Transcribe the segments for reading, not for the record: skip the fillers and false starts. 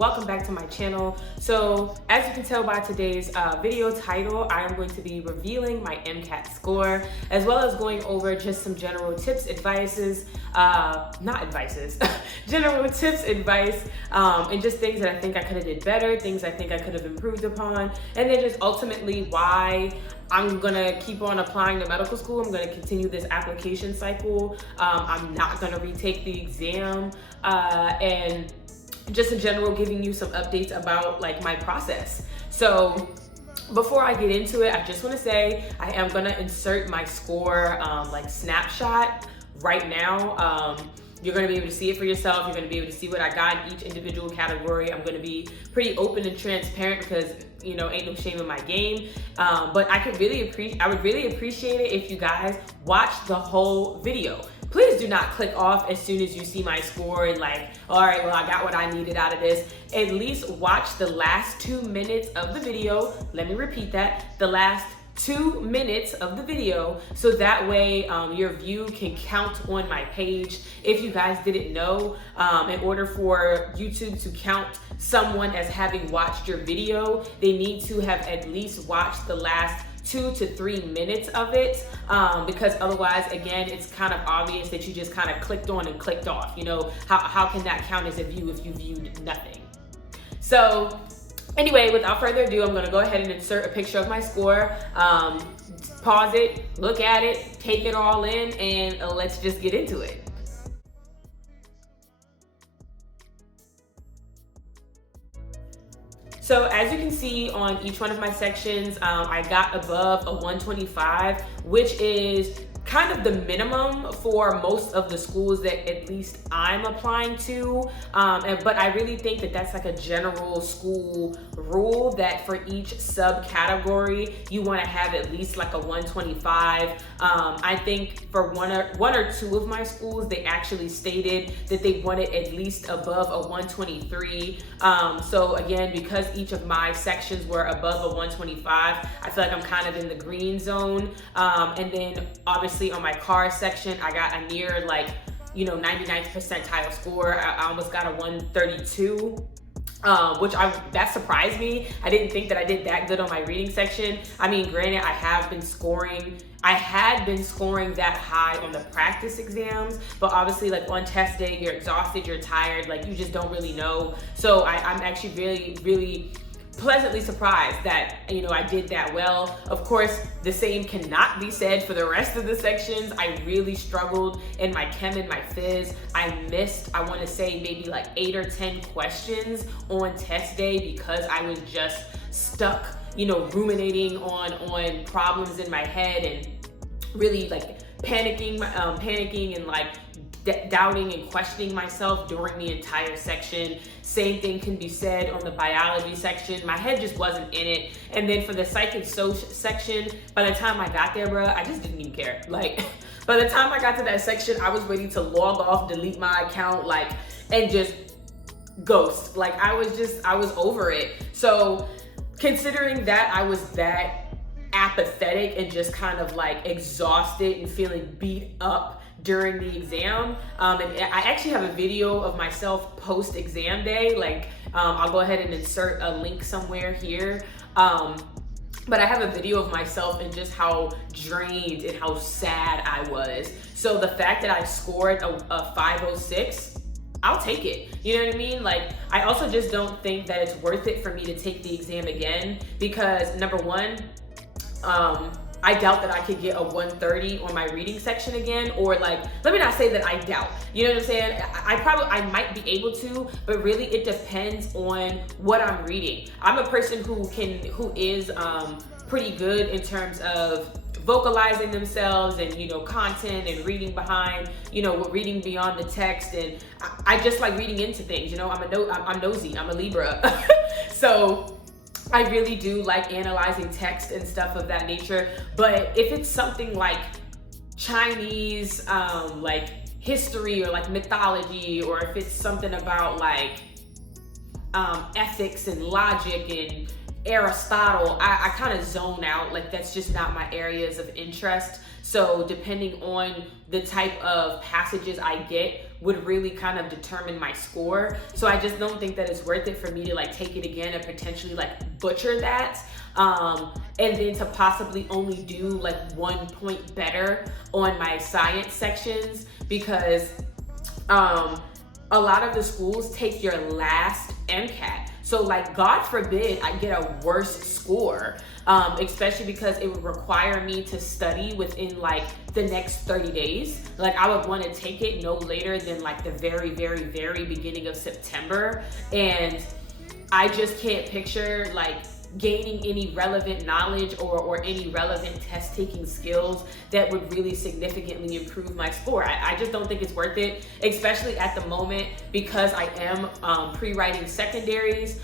welcome back to my channel. So as you can tell by today's video title, I am going to be revealing my MCAT score, as well as going over just some general tips, general tips, advice, and just things that I think I could have did better, things I think I could have improved upon, and then just ultimately why I'm gonna keep on applying to medical school. I'm gonna continue this application cycle. I'm not gonna retake the exam, and just in general giving you some updates about like my process. So before I get into it, I just wanna say I am gonna insert my score like snapshot right now. You're gonna be able to see it for yourself. You're gonna be able to see what I got in each individual category. I'm gonna be pretty open and transparent because, you know, ain't no shame in my game. But I would really appreciate it if you guys watch the whole video. Please do not click off as soon as you see my score and like, all right, well, I got what I needed out of this. At least watch the last 2 minutes of the video. Let me repeat that, the last 2 minutes of the video, so that way your view can count on my page. If you guys didn't know, in order for YouTube to count someone as having watched your video, they need to have at least watched the last 2 to 3 minutes of it, because otherwise, again, it's kind of obvious that you just kind of clicked on and clicked off. You know, how can that count as a view if you viewed nothing? So anyway, without further ado, I'm gonna go ahead and insert a picture of my score. Pause it, look at it, take it all in, and let's just get into it. So as you can see on each one of my sections, I got above a 125, which is kind of the minimum for most of the schools that at least I'm applying to. But I really think that that's like a general school rule that for each subcategory, you want to have at least like a 125. I think for one or two of my schools, they actually stated that they wanted at least above a 123. So again, because each of my sections were above a 125, I feel like I'm kind of in the green zone. And then obviously on my car section, I got a near like, you know, 99th percentile score. I almost got a 132. That surprised me. I didn't think that I did that good on my reading section. I mean, granted, I had been scoring that high on the practice exams, but obviously like on test day, you're exhausted, you're tired, like you just don't really know. So I'm actually really, really pleasantly surprised that, you know, I did that well. Of course, the same cannot be said for the rest of the sections. I really struggled in my chem and my phys. I missed, I want to say maybe like 8 or 10 questions on test day because I was just stuck, you know, ruminating on problems in my head and really like panicking and like doubting and questioning myself during the entire section. Same thing can be said on the biology section. My head just wasn't in it. And then for the psych and soc section, by the time I got there, bro, I just didn't even care. Like, by the time I got to that section, I was ready to log off, delete my account, like, and just ghost. Like, I was over it. So considering that I was that apathetic and just kind of like exhausted and feeling beat up during the exam, and I actually have a video of myself post exam day. Like, I'll go ahead and insert a link somewhere here. But I have a video of myself and just how drained and how sad I was. So the fact that I scored a 506, I'll take it. You know what I mean? Like, I also just don't think that it's worth it for me to take the exam again because number one, I doubt that I could get a 130 on my reading section again, or like, let me not say that I doubt, you know what I'm saying? I might be able to, but really it depends on what I'm reading. I'm a person who is pretty good in terms of vocalizing themselves and, you know, content and reading behind, you know, reading beyond the text. And I just like reading into things, you know, I'm nosy, I'm a Libra. So I really do like analyzing text and stuff of that nature. But if it's something like Chinese, like history or like mythology, or if it's something about like ethics and logic and Aristotle, I kind of zone out. Like, that's just not my areas of interest. So depending on the type of passages I get would really kind of determine my score. So I just don't think that it's worth it for me to like take it again and potentially like butcher that. And then to possibly only do like 1 point better on my science sections, because a lot of the schools take your last MCAT. So like, God forbid I get a worse score, especially because it would require me to study within like the next 30 days. Like I would want to take it no later than like the very, very, very beginning of September. And I just can't picture like gaining any relevant knowledge or any relevant test taking skills that would really significantly improve my score. I just don't think it's worth it, especially at the moment, because I am pre-writing secondaries.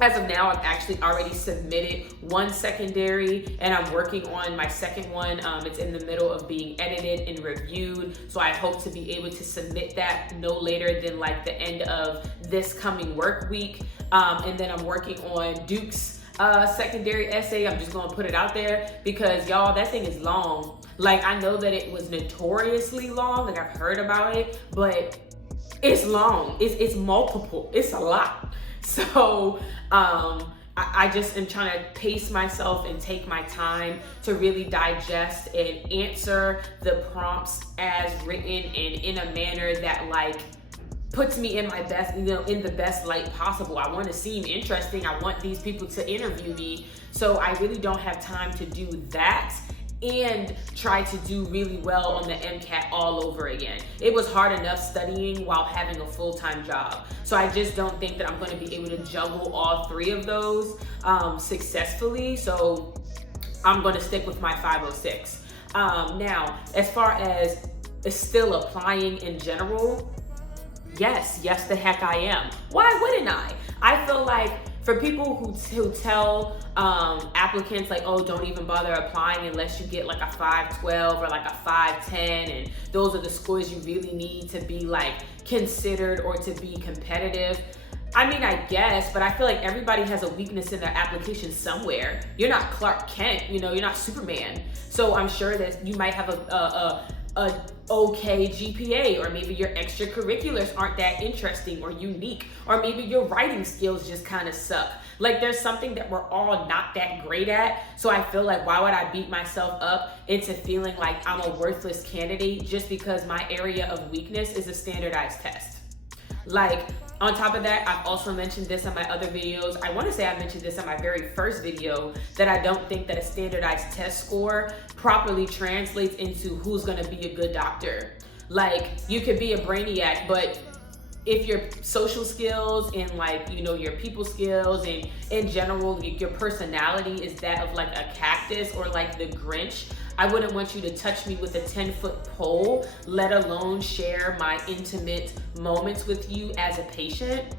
As of now, I've actually already submitted one secondary and I'm working on my second one. It's in the middle of being edited and reviewed. So I hope to be able to submit that no later than like the end of this coming work week. And then I'm working on Duke's secondary essay. I'm just gonna put it out there because y'all, that thing is long. Like I know that it was notoriously long, like I've heard about it, but it's long, it's multiple, it's a lot. So I just am trying to pace myself and take my time to really digest and answer the prompts as written and in a manner that like puts me in my best, in the best light possible. I want to seem interesting. I want these people to interview me. So I really don't have time to do that and try to do really well on the MCAT all over again. It was hard enough studying while having a full-time job. So I just don't think that I'm going to be able to juggle all three of those successfully. So I'm going to stick with my 506. Now, as far as still applying in general, yes, the heck I am. Why wouldn't I? I feel like for people who tell applicants like, oh, don't even bother applying unless you get like a 512 or like a 510, and those are the scores you really need to be like considered or to be competitive. I mean, I guess, but I feel like everybody has a weakness in their application somewhere. You're not Clark Kent, you're not Superman. So I'm sure that you might have a okay GPA, or maybe your extracurriculars aren't that interesting or unique, or maybe your writing skills just kind of suck. Like there's something that we're all not that great at. So I feel like, why would I beat myself up into feeling like I'm a worthless candidate just because my area of weakness is a standardized test? Like, on top of that, I've also mentioned this in my other videos. I want to say I mentioned this in my very first video, that I don't think that a standardized test score properly translates into who's going to be a good doctor. Like, you could be a brainiac, but if your social skills and like, your people skills and in general, your personality is that of like a cactus or like the Grinch, I wouldn't want you to touch me with a 10-foot pole, let alone share my intimate moments with you as a patient.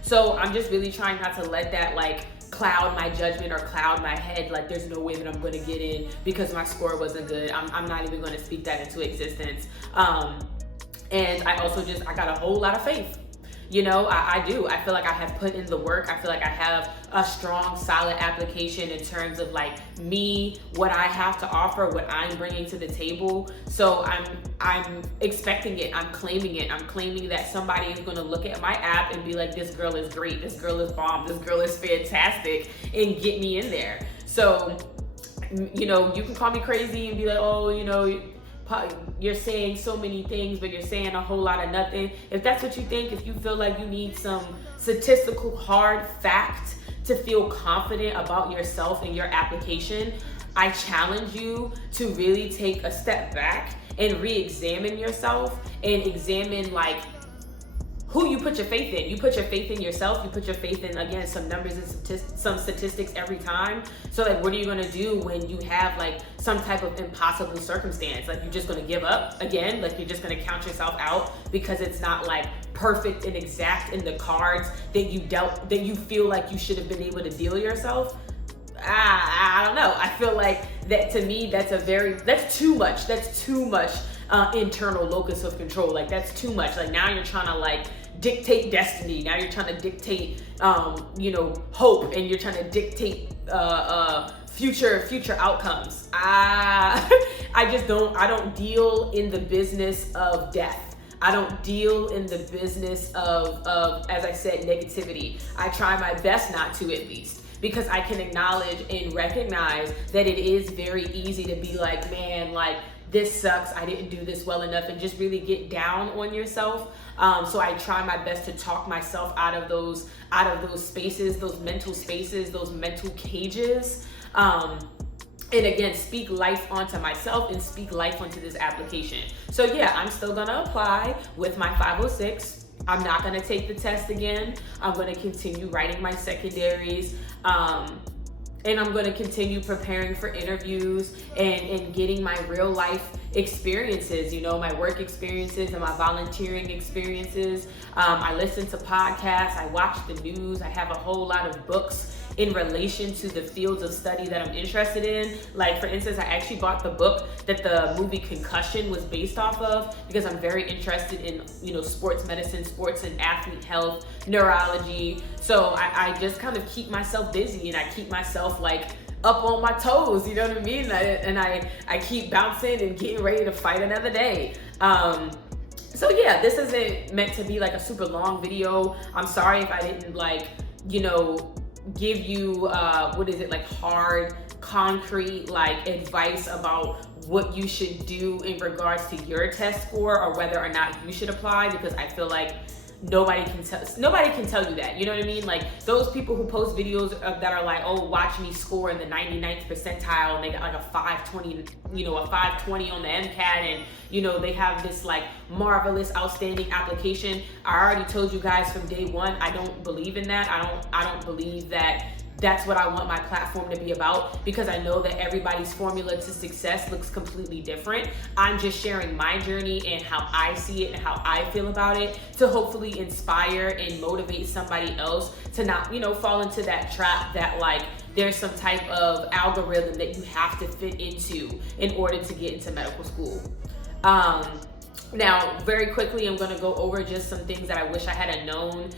So I'm just really trying not to let that like cloud my judgment or cloud my head. Like there's no way that I'm gonna get in because my score wasn't good. I'm not even gonna speak that into existence. And I also I got a whole lot of faith. I do. I feel like I have put in the work. I feel like I have a strong, solid application in terms of like me, what I have to offer, what I'm bringing to the table. So I'm expecting it. I'm claiming it. I'm claiming that somebody is going to look at my app and be like, this girl is great. This girl is bomb. This girl is fantastic, and get me in there. So, you can call me crazy and be like, oh, you're saying so many things, but you're saying a whole lot of nothing. If that's what you think, if you feel like you need some statistical hard fact to feel confident about yourself and your application, I challenge you to really take a step back and re-examine yourself and examine like who you put your faith in. You put your faith in yourself. You put your faith in, again, some numbers and some statistics every time. So like, what are you gonna do when you have like some type of impossible circumstance? Like, you're just gonna give up again? Like, you're just gonna count yourself out because it's not like perfect and exact in the cards that you dealt, that you feel like you should have been able to deal yourself? I don't know. I feel like that, to me, that's too much. That's too much internal locus of control. Like, that's too much. Like, now you're trying to like dictate destiny. Now you're trying to dictate hope, and you're trying to dictate future outcomes. I don't deal in the business of death. I don't deal in the business of, as I said, negativity. I try my best not to, at least, because I can acknowledge and recognize that it is very easy to be like, man, like, this sucks, I didn't do this well enough, and just really get down on yourself. So I try my best to talk myself out of those spaces, those mental spaces, those mental cages. And again, speak life onto myself and speak life onto this application. So yeah, I'm still gonna apply with my 506. I'm not gonna take the test again. I'm gonna continue writing my secondaries. And I'm gonna continue preparing for interviews and getting my real life experiences, my work experiences and my volunteering experiences. I listen to podcasts, I watch the news, I have a whole lot of books in relation to the fields of study that I'm interested in. Like, for instance, I actually bought the book that the movie Concussion was based off of, because I'm very interested in, sports medicine, sports and athlete health, neurology. So I just kind of keep myself busy, and I keep myself like up on my toes, you know what I mean? And I keep bouncing and getting ready to fight another day. So yeah, this isn't meant to be like a super long video. I'm sorry if I didn't give you hard, concrete advice about what you should do in regards to your test score or whether or not you should apply, because I feel like nobody can tell you that, you know what I mean? Like, those people who post videos that are like, oh, watch me score in the 99th percentile, and they got like a 520, a 520 on the MCAT, and they have this like marvelous, outstanding application. I already told you guys from day one, I don't believe in that. I don't believe that that's what I want my platform to be about, because I know that everybody's formula to success looks completely different. I'm just sharing my journey and how I see it and how I feel about it, to hopefully inspire and motivate somebody else to not, fall into that trap that there's some type of algorithm that you have to fit into in order to get into medical school. Now, very quickly, I'm going to go over just some things that I wish I had known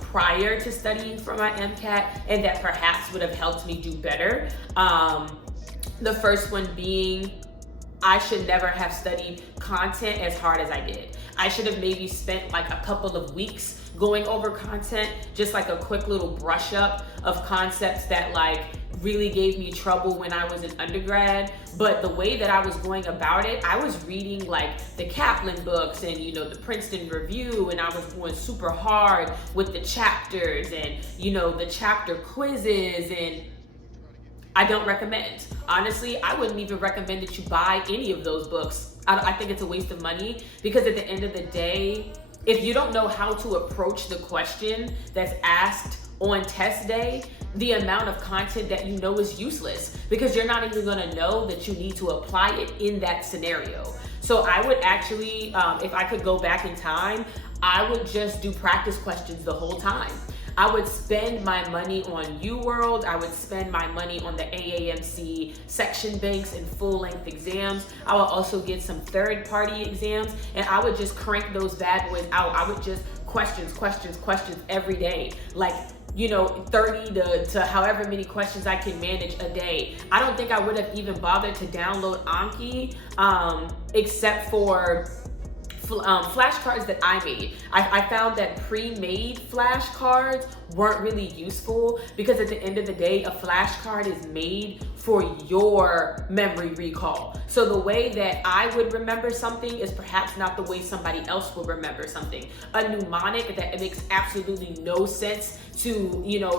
prior to studying for my MCAT, and that perhaps would have helped me do better. The first one being, I should never have studied content as hard as I did. I should have maybe spent like a couple of weeks going over content, just like a quick little brush up of concepts that really gave me trouble when I was an undergrad. But the way that I was going about it, I was reading the Kaplan books and the Princeton Review, and I was going super hard with the chapters and the chapter quizzes, and I don't recommend. Honestly, I wouldn't even recommend that you buy any of those books. I think it's a waste of money, because at the end of the day, if you don't know how to approach the question that's asked on test day, the amount of content that is useless, because you're not even going to know that you need to apply it in that scenario. So I would actually, if I could go back in time, I would just do practice questions the whole time. I would spend my money on UWorld. I would spend my money on the AAMC section banks and full-length exams. I would also get some third-party exams, and I would just crank those bad boys out. I would just questions every day. 30 to however many questions I can manage a day. I don't think I would have even bothered to download Anki, except for flashcards that I made. I found that pre-made flashcards weren't really useful, because at the end of the day, a flashcard is made for your memory recall. So the way that I would remember something is perhaps not the way somebody else will remember something. A mnemonic that makes absolutely no sense to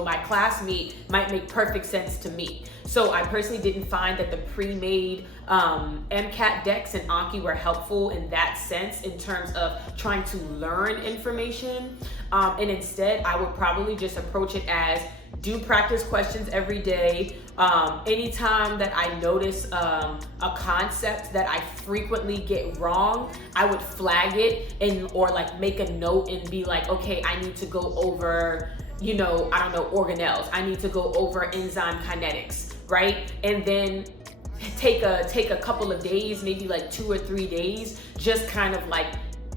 my classmate might make perfect sense to me. So I personally didn't find that the pre-made MCAT decks and Anki were helpful in that sense, in terms of trying to learn information. And instead, I would probably just approach it as do practice questions every day. Anytime that I notice a concept that I frequently get wrong, I would flag it or make a note and be like, okay, I need to go over, organelles. I need to go over enzyme kinetics, right? And then take a couple of days, maybe 2 or 3 days, just kind of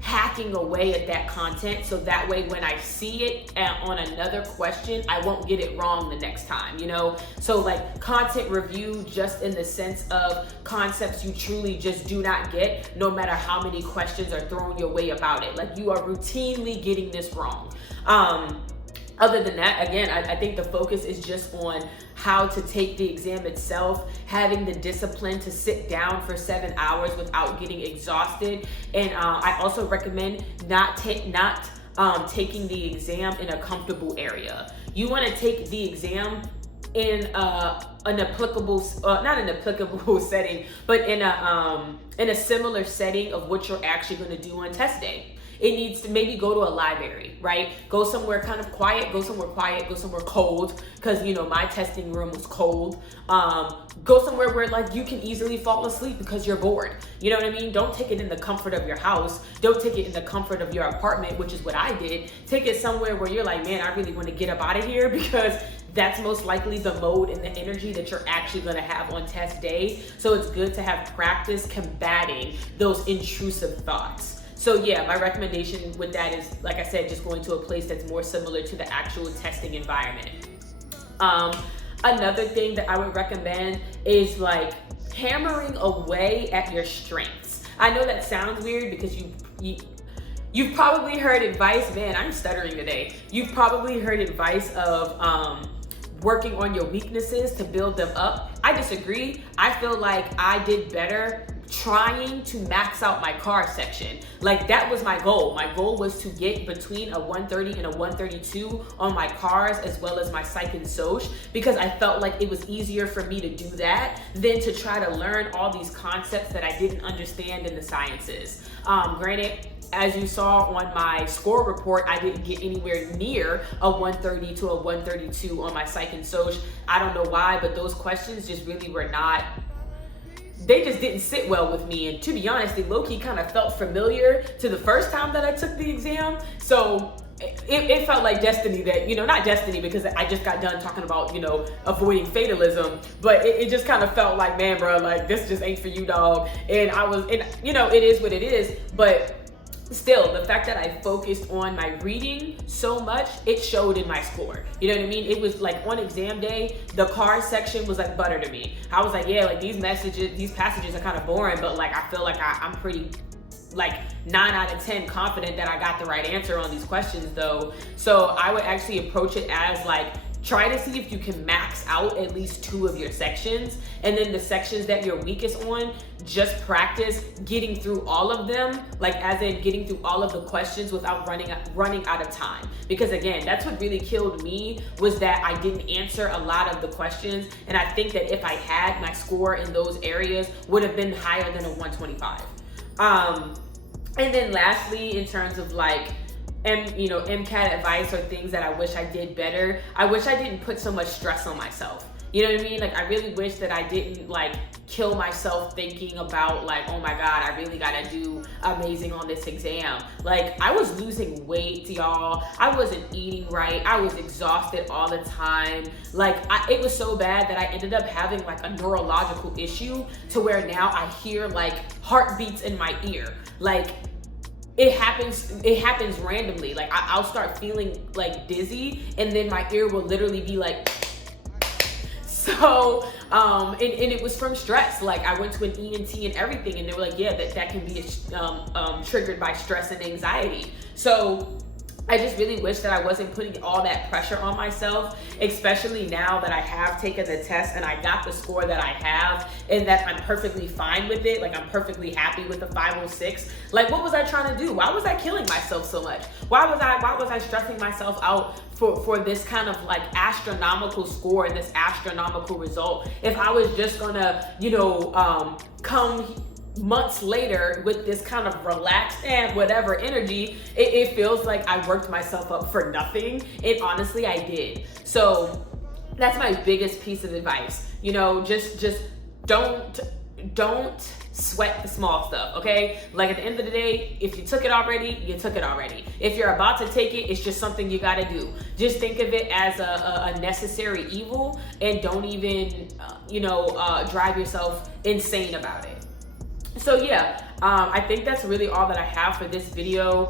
hacking away at that content, so that way when I see it on another question, I won't get it wrong the next time, you know? So like content review, just in the sense of concepts you truly just do not get, no matter how many questions are thrown your way about it. Like, you are routinely getting this wrong. Other than that, again, I think the focus is just on how to take the exam itself, having the discipline to sit down for 7 hours without getting exhausted. And I also recommend not taking the exam in a comfortable area. You want to take the exam in an applicable, not an applicable setting, but in a similar setting of what you're actually going to do on test day. It needs to maybe go to a library, right? Go somewhere kind of quiet, go somewhere cold, because, you know, my testing room was cold. Go somewhere where like you can easily fall asleep because you're bored. You know what I mean? Don't take it in the comfort of your house. Don't take it in the comfort of your apartment, which is what I did. Take it somewhere where you're like, man, I really want to get up out of here, because that's most likely the mode and the energy that you're actually going to have on test day. So it's good to have practice combating those intrusive thoughts. So yeah, my recommendation with that is, like I said, just going to a place that's more similar to the actual testing environment. Another thing that I would recommend is like hammering away at your strengths. I know that sounds weird because you've probably heard advice, man, I'm stuttering today. You've probably heard advice of working on your weaknesses to build them up. I disagree. I feel like I did better trying to max out my car section. Like, that was my goal. My goal was to get between a 130 and a 132 on my cars, as well as my psych and soc, because I felt like it was easier for me to do that than to try to learn all these concepts that I didn't understand in the sciences. Granted, as you saw on my score report, I didn't get anywhere near a 130 to a 132 on my psych and soc. I don't know why, but those questions just really were not, they just didn't sit well with me. And to be honest, they low-key kind of felt familiar to the first time that I took the exam. So it felt like destiny that, you know, not destiny because I just got done talking about, you know, avoiding fatalism, but it just kind of felt like, man, bro, like this just ain't for you, dog. And you know, it is what it is, but still, the fact that I focused on my reading so much, it showed in my score. You know what I mean? It was like on exam day, the card section was like butter to me. I was like, yeah, like these passages are kind of boring, but like I feel like I'm pretty, like 9 out of 10 confident that I got the right answer on these questions though. So I would actually approach it as like, try to see if you can max out at least 2 of your sections, and then the sections that you're weakest on, just practice getting through all of them, like as in getting through all of the questions without running out of time. Because again, that's what really killed me, was that I didn't answer a lot of the questions, and I think that if I had, my score in those areas would have been higher than a 125. And then lastly, in terms of like, MCAT advice or things that I wish I did better, I wish I didn't put so much stress on myself. You know what I mean? Like, I really wish that I didn't like kill myself thinking about like, oh my God, I really gotta do amazing on this exam. Like, I was losing weight, y'all. I wasn't eating right. I was exhausted all the time. Like, it was so bad that I ended up having like a neurological issue to where now I hear like heartbeats in my ear. Like, it happens randomly. Like I'll start feeling like dizzy, and then my ear will literally be like, so, and it was from stress. Like, I went to an ENT and everything, and they were like, yeah, that can be triggered by stress and anxiety. So I just really wish that I wasn't putting all that pressure on myself, especially now that I have taken the test and I got the score that I have, and that I'm perfectly fine with it. Like, I'm perfectly happy with the 506. Like, what was I trying to do? Why was I killing myself so much? Why was I stressing myself out for this kind of like astronomical score and this astronomical result, if I was just gonna, come months later with this kind of relaxed and whatever energy? It feels like I worked myself up for nothing, and honestly I did. So that's my biggest piece of advice. Just don't sweat the small stuff, okay? Like, at the end of the day, if you took it already, you took it already. If you're about to take it, it's just something you gotta do. Just think of it as a necessary evil, and don't even drive yourself insane about it. So yeah, I think that's really all that I have for this video.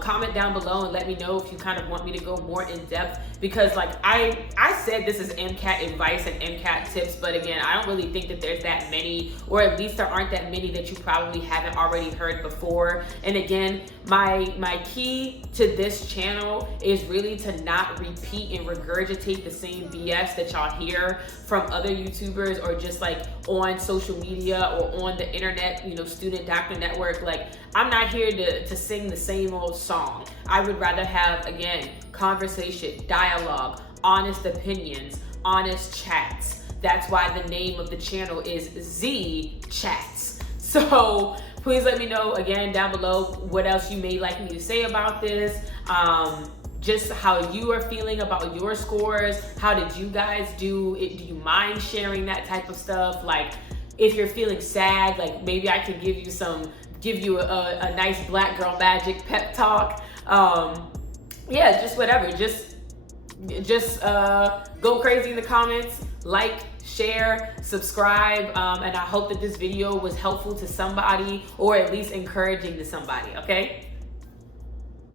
Comment down below and let me know if you kind of want me to go more in depth, because like I said, this is MCAT advice and MCAT tips, but again, I don't really think that there's that many, or at least there aren't that many that you probably haven't already heard before. And again, my key to this channel is really to not repeat and regurgitate the same BS that y'all hear from other YouTubers or just like on social media or on the internet, you know, student doctor network. Like, I'm not here to sing the same old song. I would rather have, again, conversation, dialogue, honest opinions, honest chats. That's why the name of the channel is Z Chats. So please let me know again down below what else you may like me to say about this. Just how you are feeling about your scores. How did you guys do it? Do you mind sharing that type of stuff? Like, if you're feeling sad, like maybe I can give you a nice black girl magic pep talk. Yeah, just whatever. Just go crazy in the comments. Like, share, subscribe, and I hope that this video was helpful to somebody, or at least encouraging to somebody, okay?